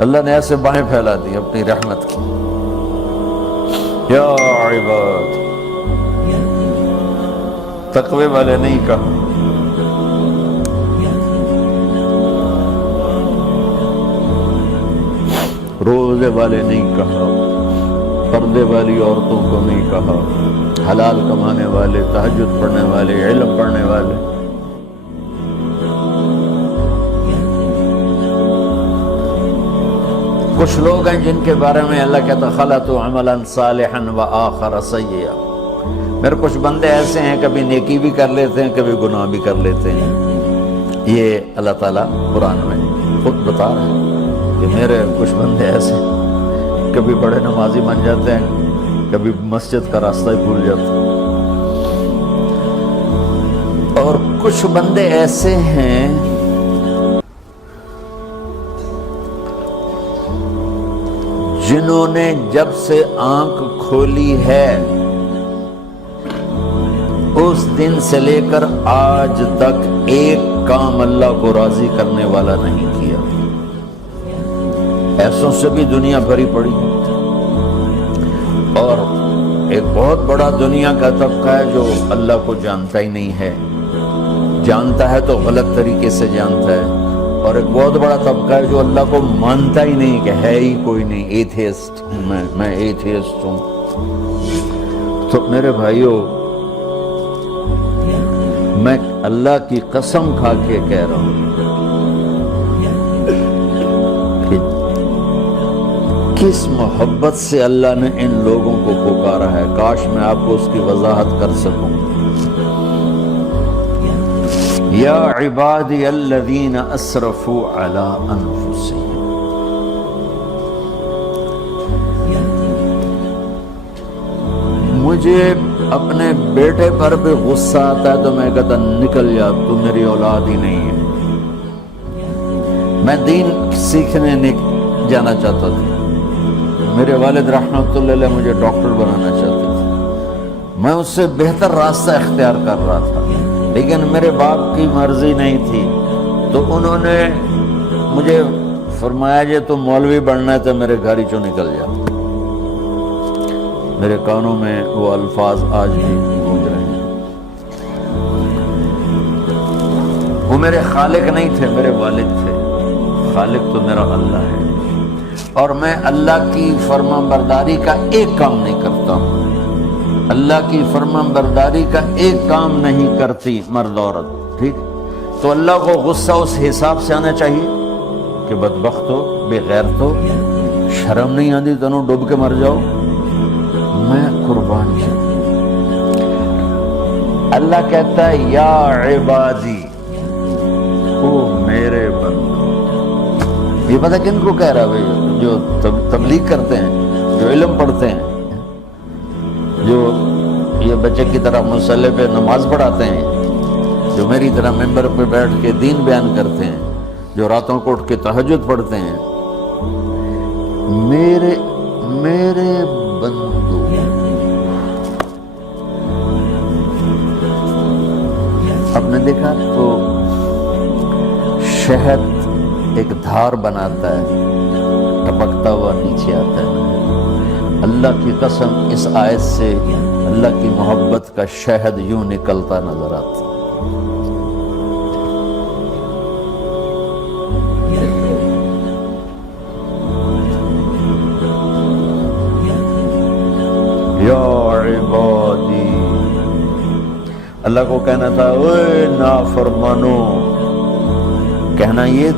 اللہ نے ایسے باہیں پھیلا دی اپنی رحمت کی. یا عباد، تقوی والے نہیں کہا، روزے والے نہیں کہا، پردے والی عورتوں کو نہیں کہا، حلال کمانے والے، تہجد پڑھنے والے، علم پڑھنے والے. کچھ لوگ ہیں جن کے بارے میں اللہ کہتا خلطوا عملا صالحا وآخر سیئا. میرے کچھ بندے ایسے ہیں کبھی نیکی بھی کر لیتے ہیں، کبھی گناہ بھی کر لیتے ہیں. یہ اللہ تعالیٰ قرآن میں خود بتا رہے ہیں کہ میرے کچھ بندے ایسے ہیں، کبھی بڑے نمازی بن جاتے ہیں، کبھی مسجد کا راستہ ہی بھول جاتے ہیں. اور کچھ بندے ایسے ہیں جنہوں نے جب سے آنکھ کھولی ہے اس دن سے لے کر آج تک ایک کام اللہ کو راضی کرنے والا نہیں کیا. ایسوں سے بھی دنیا بھری پڑی. اور ایک بہت بڑا دنیا کا طبقہ ہے جو اللہ کو جانتا ہی نہیں ہے، جانتا ہے تو غلط طریقے سے جانتا ہے. اور ایک بہت بڑا طبقہ ہے جو اللہ کو مانتا ہی نہیں کہ ہے ہی کوئی نہیں. ایتھیسٹ ہوں میں ایتھیسٹ ہوں. تو میرے بھائیوں، میں اللہ کی قسم کھا کے کہہ رہا ہوں کہ کس محبت سے اللہ نے ان لوگوں کو پکارا ہے، کاش میں آپ کو اس کی وضاحت کر سکوں. یا عبادی الذین اسرفوا علی انفسہم. مجھے اپنے بیٹے پر بھی غصہ آتا ہے تو میں کہتا نکل جا، تو میری اولاد ہی نہیں ہے. میں دین سیکھنے جانا چاہتا تھا، میرے والد رحمۃ اللہ علیہ مجھے ڈاکٹر بنانا چاہتے تھے. میں اس سے بہتر راستہ اختیار کر رہا تھا، لیکن میرے باپ کی مرضی نہیں تھی. تو انہوں نے مجھے فرمایا جی تو مولوی بننا ہے تو میرے گھر ہی چوں نکل جا. میرے کانوں میں وہ الفاظ آج بھی گونج رہے ہیں. وہ میرے خالق نہیں تھے، میرے والد تھے. خالق تو میرا اللہ ہے، اور میں اللہ کی فرما برداری کا ایک کام نہیں کرتا ہوں. اللہ کی فرما برداری کا ایک کام نہیں کرتی مرد عورت. ٹھیک، تو اللہ کو غصہ اس حساب سے آنا چاہیے کہ بدبخت ہو، بے غیرت ہو، شرم نہیں آتی تنوں ڈوب کے مر جاؤ. میں قربان جاؤں. اللہ کہتا ہے یا عبادی، او میرے بندو. یہ پتہ کن کو کہہ رہا ہے؟ جو تبلیغ کرتے ہیں، جو علم پڑھتے ہیں، جو یہ بچے کی طرح مصلی پہ نماز پڑھاتے ہیں، جو میری طرح ممبر پہ بیٹھ کے دین بیان کرتے ہیں، جو راتوں کو اٹھ کے تہجد پڑھتے ہیں. میرے بندو، آپ نے دیکھا تو شہد ایک دھار بناتا ہے، ٹپکتا ہوا نیچے آتا ہے. اللہ کی قسم اس آیت سے اللہ کی محبت کا شہد یوں نکلتا نظر آتا. یا عبادی، اللہ کو کہنا تھا اے نافرمانو. کہنا یہ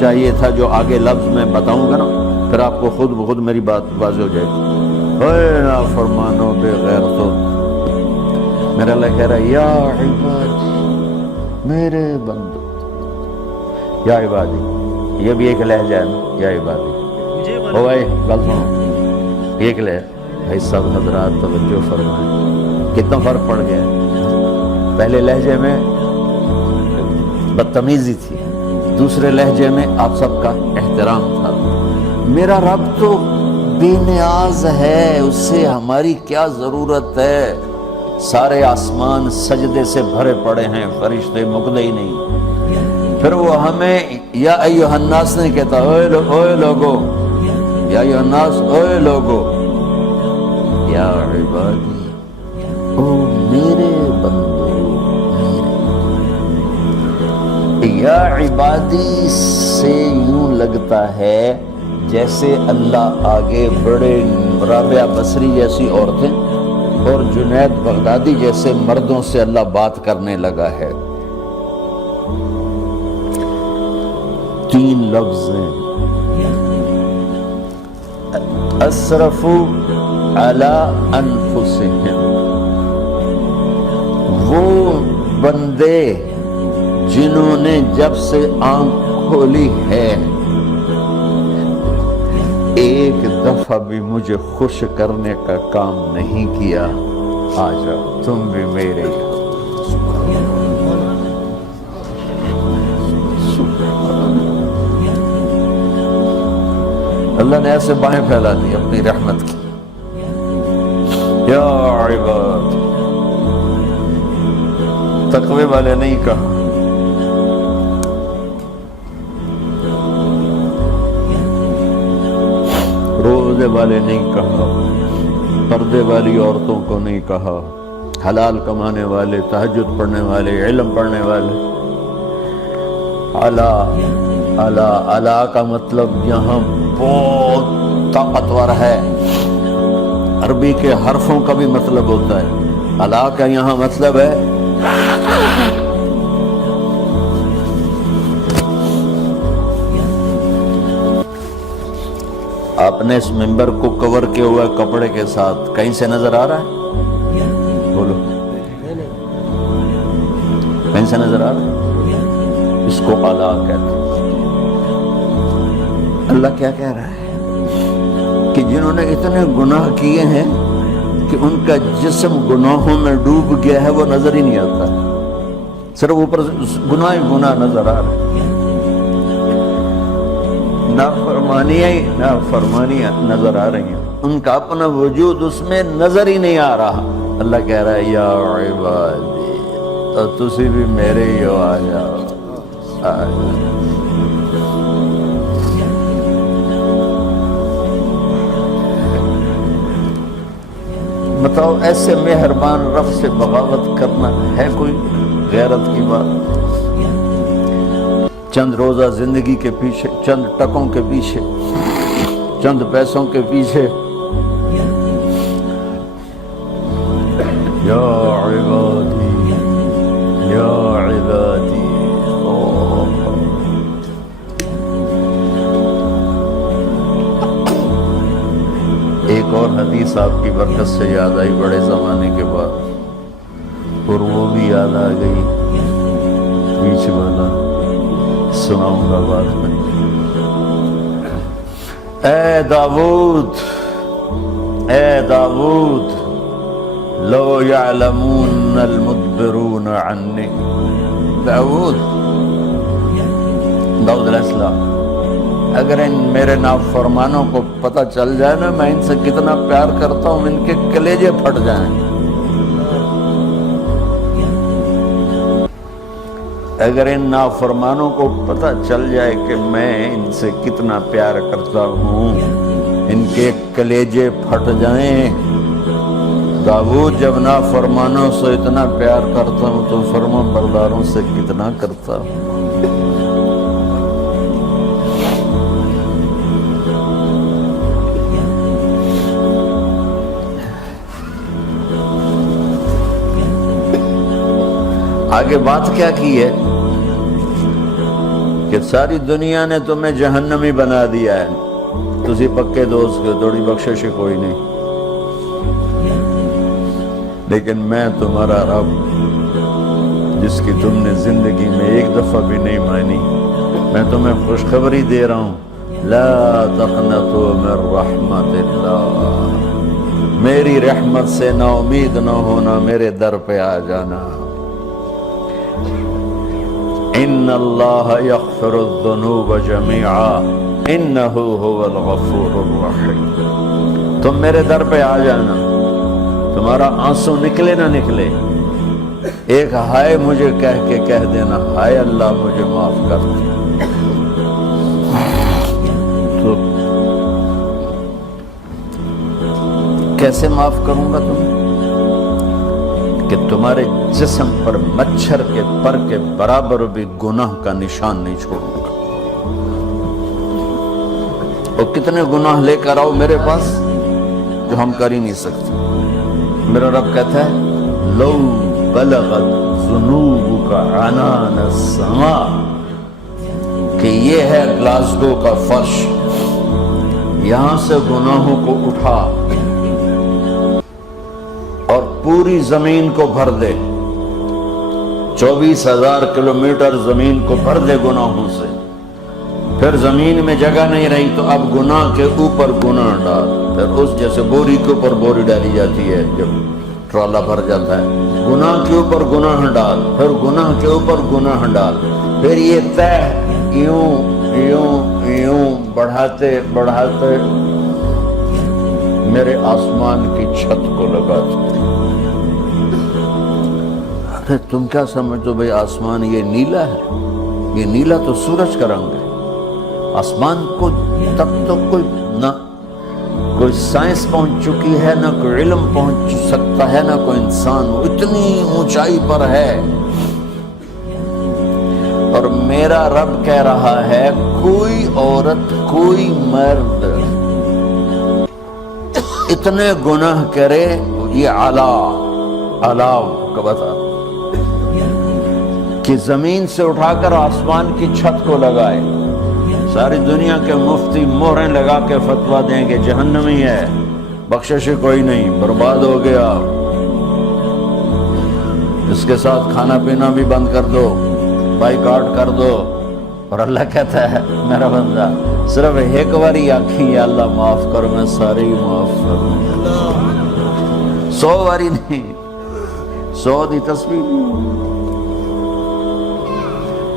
چاہیے تھا جو آگے لفظ میں بتاؤں گا نا، پھر آپ کو خود بخود میری بات واضح ہو جائے گی. اے نافرمانو، بے غیرتو. میرا اللہ کہہ رہا ہے یا عبادی، میرے بندو. یا عبادی، یہ بھی ایک لہجہ ہے نا، یا عبادی. او بھائی گل سنو، ایک لہجہ. بھائی سب حضرات توجہ فرمائیں، کتنا فرق پڑ گیا ہے. پہلے لہجے میں بدتمیزی تھی، دوسرے لہجے میں آپ سب کا احترام تھا. میرا رب تو بے نیاز ہے، اس سے ہماری کیا ضرورت ہے. سارے آسمان سجدے سے بھرے پڑے ہیں، فرشتے مکدے ہی نہیں. پھر وہ ہمیں یا ایھا الناس نہیں کہتا، اوے لوگو، یا ایھا الناس، اوے لوگو، یا عبادی، او میرے بندو، یا عبادی سے یوں لگتا ہے جیسے اللہ آگے بڑے رابعہ بصری جیسی عورتیں اور جنید بغدادی جیسے مردوں سے اللہ بات کرنے لگا ہے۔ 3 لفظ ہیں، اسرفوا علی انفسہم، وہ بندے جنہوں نے جب سے آنکھ کھولی ہے ایک دفعہ بھی مجھے خوش کرنے کا کام نہیں کیا، آ جاؤ تم بھی میرے اللہ نے ایسے باہیں پھیلا دی اپنی رحمت کی۔ یا عباد، تقوی والے نہیں کہا، روزے والے نہیں کہا، پردے والی عورتوں کو نہیں کہا، حلال کمانے والے، تہجد پڑھنے والے، علم پڑھنے والے۔ اعلیٰ کا مطلب یہاں بہت طاقتور ہے، عربی کے حرفوں کا بھی مطلب ہوتا ہے۔ اعلیٰ کا یہاں مطلب ہے آپ نے اس ممبر کو کور کیا ہوا ہے کپڑے کے ساتھ، کہیں سے نظر آ رہا ہے؟ بولو، کہیں سے نظر آ رہا ہے؟ اس کو اعلیٰ کہتے ہیں۔ اللہ کیا کہہ رہا ہے کہ جنہوں نے اتنے گناہ کیے ہیں کہ ان کا جسم گناہوں میں ڈوب گیا ہے، وہ نظر ہی نہیں آتا، صرف اوپر گناہ ہی گناہ نظر آ رہا ہے، نافرمانیاں نظر آ رہی ہیں، ان کا اپنا وجود اس میں نظر ہی نہیں آ رہا۔ اللہ کہہ رہا ہے یا عبادی، تو تسی بھی میرے ہی ہو، آ جاؤ آ جاؤ۔ بتاؤ ایسے مہربان رب سے بغاوت کرنا ہے کوئی غیرت کی بات؟ چند روزہ زندگی کے پیچھے، چند ٹکوں کے پیچھے، چند پیسوں کے پیچھے، یا عبادی یا عبادی۔ ایک اور حدیث آپ کی برکت سے یاد آئی بڑے زمانے کے بعد، اور وہ بھی یاد آ گئی، بیچ والا سناؤں گا بعد میں۔ اے داود لو یعلمون المدبرون عنی، داود علیہ السلام، اگر ان میرے نافرمانوں کو پتہ چل جائے نا میں ان سے کتنا پیار کرتا ہوں، ان کے کلیجے پھٹ جائیں۔ اگر ان نافرمانوں کو پتہ چل جائے کہ میں ان سے کتنا پیار کرتا ہوں، ان کے کلیجے پھٹ جائیں۔ داؤد جب نافرمانوں سے اتنا پیار کرتا ہوں تو فرما برداروں سے کتنا کرتا ہوں۔ آگے بات کیا کی ہے کہ ساری دنیا نے تمہیں جہنمی بنا دیا ہے، تسی پکے دوست کے، تھوڑی بخشش کوئی نہیں، لیکن میں تمہارا رب جس کی تم نے زندگی میں ایک دفعہ بھی نہیں مانی، میں تمہیں خوشخبری دے رہا ہوں، لا تقنطوا من رحمت اللہ، میری رحمت سے نا امید نہ ہونا، میرے در پہ آ جانا۔ ان اللہ یغفر الذنوب جميعا انہ هو الغفور الرحیم، تم میرے در پہ آ جانا، تمہارا آنسو نکلے نہ نکلے، ایک ہائے مجھے کہہ کے کہہ دینا، ہائے اللہ مجھے معاف کر دے۔ تو کیسے معاف کروں گا تمہیں؟ کہ تمہارے جسم پر مچھر کے پر کے برابر بھی گناہ کا نشان نہیں چھوڑوں گا۔ اور کتنے گناہ لے کر آؤ میرے پاس جو ہم کر ہی نہیں سکتے۔ میرا رب کہتا ہے لو بلغت ذنوبک عنان السماء، کہ یہ ہے گلاسگو کا فرش، یہاں سے گناہوں کو اٹھا اور پوری زمین کو بھر دے، 24,000 کلومیٹر زمین کو بھر دے گناہوں سے، پھر زمین میں جگہ نہیں رہی تو اب گناہ کے اوپر گناہ ڈال، پھر اس جیسے بوری کے اوپر بوری ڈالی جاتی ہے جب ٹرالا بھر جاتا ہے، گناہ کے اوپر گناہ ڈال، پھر گناہ کے اوپر گناہ ڈال، پھر یہ تہ یوں یوں یوں بڑھاتے بڑھاتے میرے آسمان کی چھت کو لگاتے۔ ارے تم کیا سمجھو بھئی آسمان یہ نیلا ہے؟ یہ نیلا تو سورج کا رنگ ہے۔ آسمان کو تک تو کوئی سائنس پہنچ چکی ہے، نہ کوئی علم پہنچ سکتا ہے، نہ کوئی انسان، وہ اتنی اونچائی پر ہے۔ اور میرا رب کہہ رہا ہے کوئی عورت کوئی مرد اتنے گناہ کرے، یہ علاو کا بتا کہ زمین سے اٹھا کر آسمان کی چھت کو لگائے، ساری دنیا کے مفتی مہریں لگا کے فتویٰ دیں کہ جہنمی ہے، بخشش کوئی نہیں، برباد ہو گیا، اس کے ساتھ کھانا پینا بھی بند کر دو، بائیکاٹ کر دو۔ اور اللہ کہتا ہے میرا بندہ صرف ایک باری آکھی یا اللہ معاف کرو، میں سارے ہی معاف کروں، 100 باری نہیں، 100 دی تسبیح۔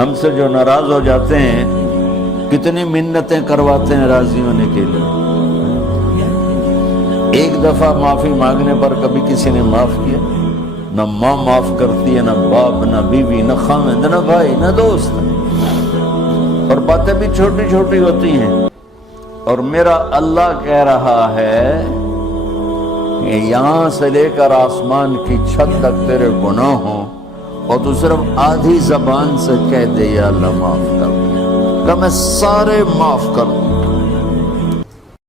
ہم سے جو ناراض ہو جاتے ہیں کتنی منتیں کرواتے ہیں راضی ہونے کے لیے۔ ایک دفعہ معافی مانگنے پر کبھی کسی نے معاف کیا؟ نہ ماں معاف کرتی ہے، نہ باپ، نہ بیوی، نہ خاوند، نہ بھائی، نہ دوست، اور باتیں بھی چھوٹی چھوٹی ہوتی ہیں۔ اور میرا اللہ کہہ رہا ہے کہ یہاں سے لے کر آسمان کی چھت تک تیرے گناہ ہوں، اور تو صرف آدھی زبان سے کہہ دے یا اللہ معاف کر دے، کہ میں سارے معاف کر دوں۔